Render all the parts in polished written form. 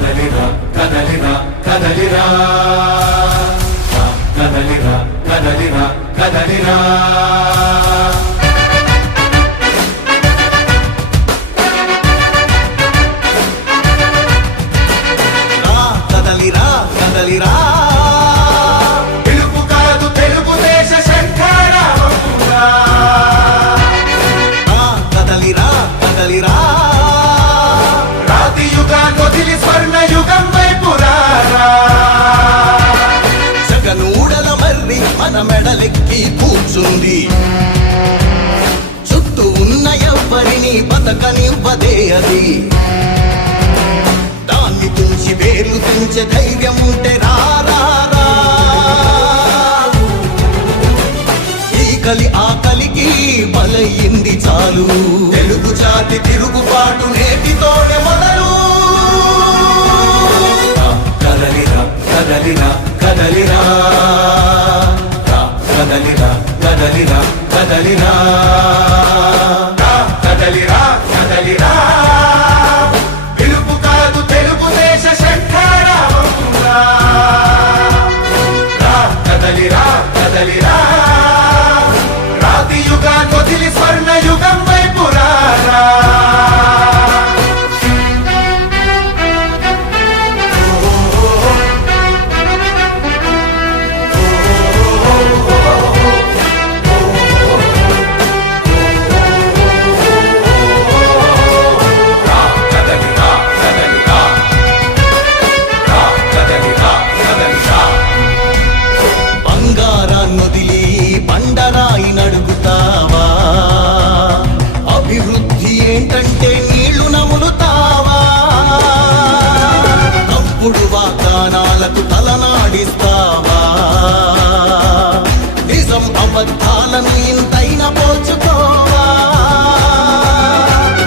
కదలిరా కదలిరా కదలిరా కదలిరా కదలిరా కదలిరా కదలిరా కదలిరా పిలుపు కాదు తెలుగుదేశ శంఖారావమురా కదలిరా కదలిరా రాతి యుగాన్ని వదిలి స్వర్ణ యుగం వైపు రారా జగనూడల మర్రి మన మెడలెక్కి కూర్చుంది చుట్టూ ఉన్న ఎవ్వరిని బతకనివ్వదే అది దాన్ని తుంచి వేర్లు తెంచే ధైర్యం ఉంటే రారా ఈ కలి ఆకలికి బలయింది చాలు తెలుగు జాతి తిరుగుబాటు నేటితోనే మొదలు కదలిరా కదలిరా కదలిరా కదలిరా కదలిరా కదలిరా కదలిరా కదలిరా పిలుపు కాదు తెలుగుదేశ శంఖారావమురా కదలిరా కదలిరా రాతి యుగాన్ని వదిలి స్వర్ణ యుగం వైపు రారా బంగారాన్నొదిలి బండరాయి నడుగుతావా అభివృద్ధి ఏంటంటే నీళ్లు నములుతావా తప్పుడు వాగ్దానాలకు తలనాడిస్తావా నిజం అబద్ధాలను ఇంతైనా పోల్చుకోవా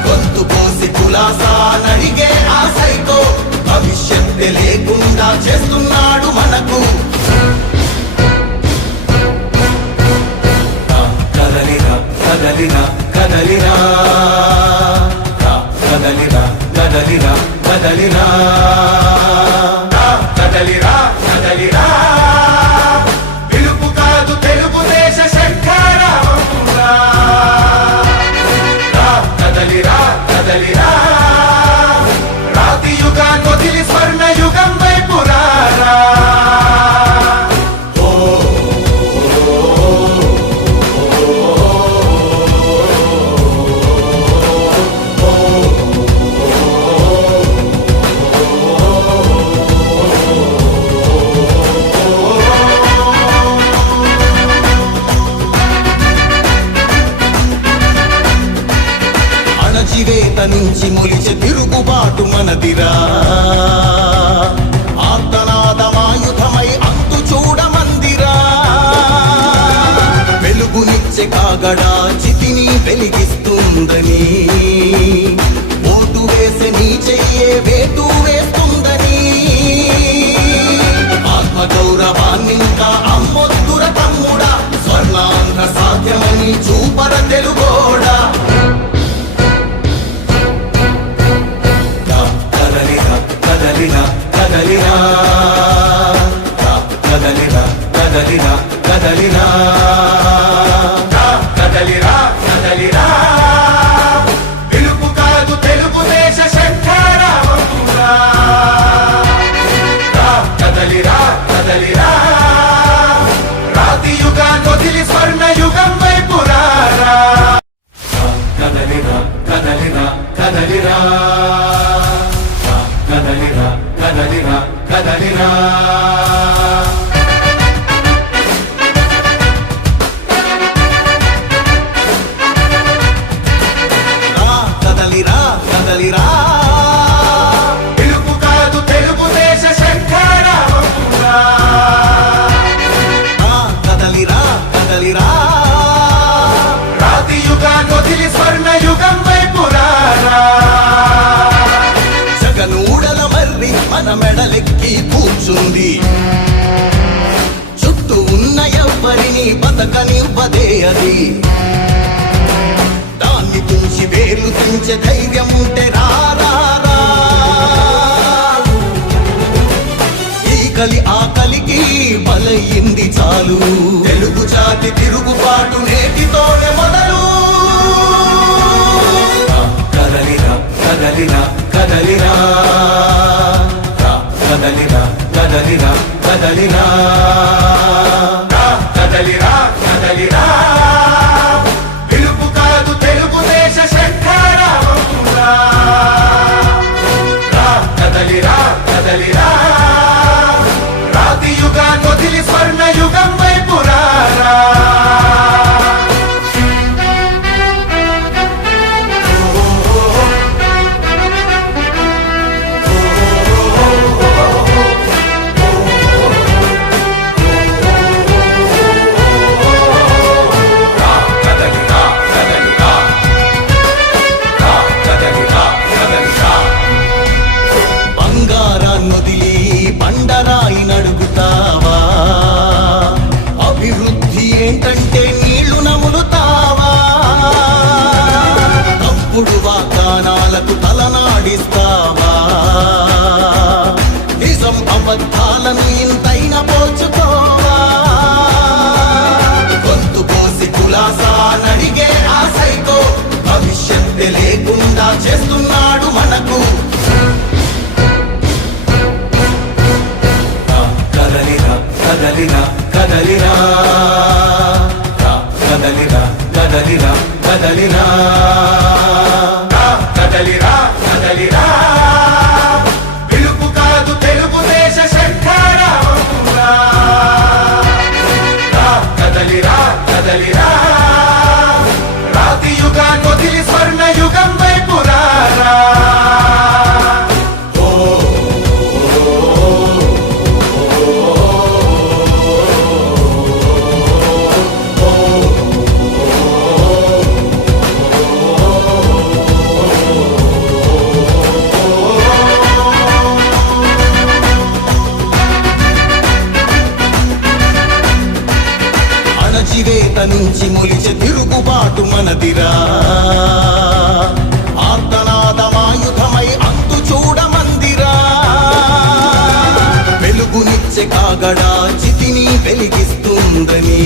గొంతు పోసి కులాసా నడిగే ఆ సైకో భవిష్యత్తు లేకుండా చేస్తున్నాడు మనకు కదలిరా కదలిరా కదలిరా కదలిరా కదలిరా కదలిరా కదలిరా కదలిరా పిలుపు కాదు తెలుగుదేశ శంఖారావమురా కదలిరా కదలిరా రాతి యుగాన్ని వదిలి స్వర్ణ యుగం వైపు రారా అణచివేత నుంచి మొలిచే తిరుగుబాటు మనదిరా ఆర్తనాదమాయుధమై అంతు చూడమందిరా వెలుగునిచ్చే కాగడా చితిని వెలిగిస్తుందని ఓటు వేసే నీ చెయ్యే వేటు వేస్తుందని ఆత్మగౌరవాన్నింకా అమ్మొద్దుర తమ్ముడా స్వర్ణాంధ్ర సాధ్యమని చూపర తెలుగోడా కదలిరా కదలిరా కదలిరా కదలిరా కదలిరా కదలిరా కదలిరా పిలుపు కాదు తెలుగుదేశ శంఖారావమురా కదలిరా కదలిరా రాతి యుగాన్ని వదిలి స్వర్ణ యుగం వైపు రారా కదలిరా కదలిరా కదలిరా కదలిరా కదలిరా కదలిరా కదలిరా కదలిరా పిలుపు కాదు తెలుగుదేశ శంఖారావమురా కదలిరా కదలిరా రాతి యుగాన్ని వదిలి స్వర్ణ యుగం వైపు రారా జగనూడల మర్రి మన మెడలెక్కి కూర్చుంది చుట్టూ ఉన్న ఎవ్వరిని బతకనివ్వదే అది దాన్ని తుంచి వేర్లు తెంచే ధైర్యం ఉంటే రారా పేదలి ఆకలికి బలయింది చాలు. తెలుగు జాతి తిరుగుబాటు నేటితోనే మొదలు. కదలిరా కదలిరా కదలిరా, కదలిరా కదలిరా కదలిరా, కదలిరా కదలిరా, పిలుపు కాదు తెలుగుదేశ శంఖారావంరా. కదలిరా కదలిరా, రాతి యుగాన్ని వదిలి స్వర్ణ యుగం వైపు రారా. బంగారాన్నొదిలి బండరాయి నడుగుతావా? అభివృద్ధి ఏంటంటే నీళ్లు నములుతావా? తప్పుడు వాగ్దానాలకు తలనాడిస్తావా? నిజం అబద్ధాలను ఇంతైన పోల్చుకోవా? గొంతు కోసి కులాసా నడిగే ఆ సైకో భవిష్యత్తు లేకుండా చేస్తున్నాడు మనకు. కదలిరా కదలిరా కదలిరా, కదలిరా కదలిరా కదలిరా, కదలిరా కదలిరా, పిలుపు కాదు తెలుగుదేశ శంఖారావంరా. కదలిరా కదలిరా, రాతి యుగాన్ని వదిలి స్వర్ణ యుగం వైపు రారా. అణచివేత నుంచి మొలిచే తిరుగుబాటు మనదిరా. ఆర్తనాదమాయుధమై అంతు చూడమందిరా. వెలుగునిచ్చే కాగడా చితిని వెలిగిస్తుందని